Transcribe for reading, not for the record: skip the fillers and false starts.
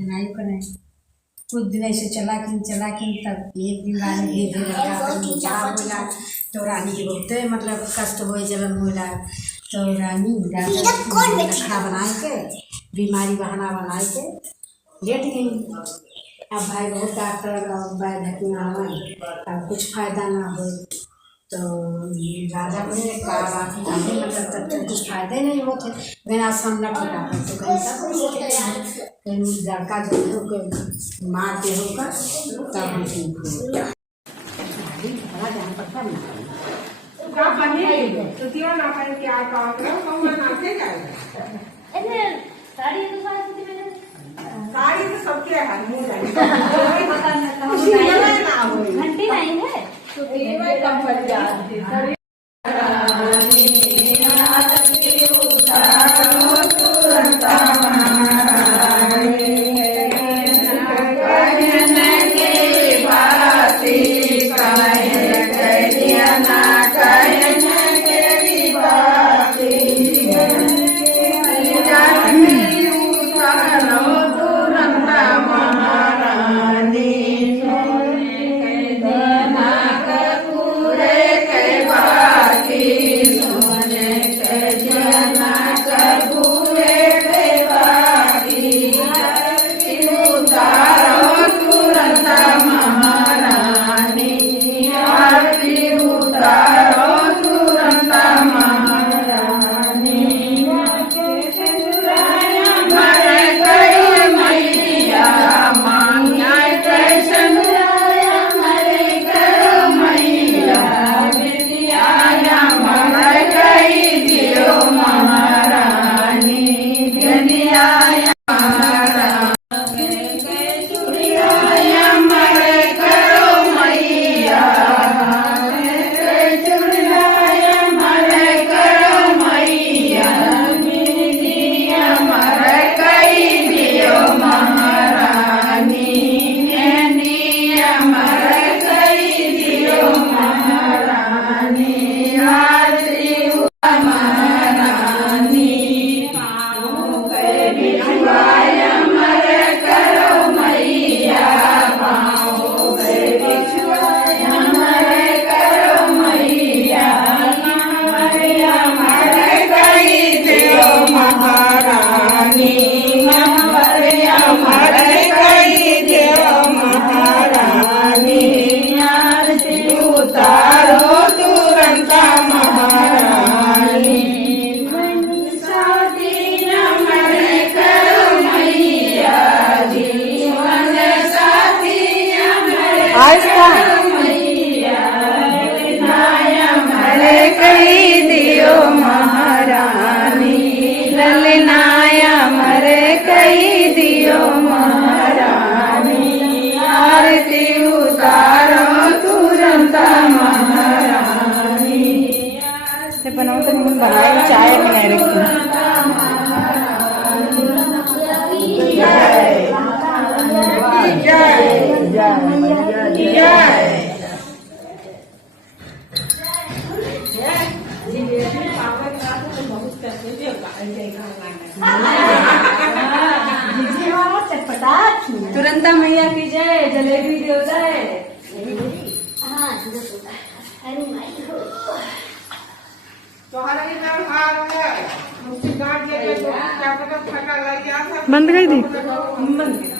बनाई को नहीं कुछ दिन ऐसे चला कि तब एक दिन रानी धीरे धीरे बोला तो रानी के बहुत मतलब कष्ट हो जलन होला तो रानी खाना बनाए के बीमारी बहाना बनाए के लेट गई। अब भाई बहुत डॉक्टर वैद्य हकीम आवे अब कुछ फायदा ना हो तो राजा ने कहा बाकी मतलब तब तक कुछ फायदे नहीं होते बिना सामना ठिका तो कहीं लड़का जो होकर मार के होकर तब हम ठीक हो तो दियो ना पर क्या पाओगे कौन नाचे जाएगा साड़ी तो मैंने साड़ी तो सबके हाथ में जाएगी घंटी नहीं है तो ये मैं कम पड़ जाती बनाओ तो हम बनाए चाय बनाए रखी तुरंत मैया की जय जलेबी दे जाए बंद कर दी।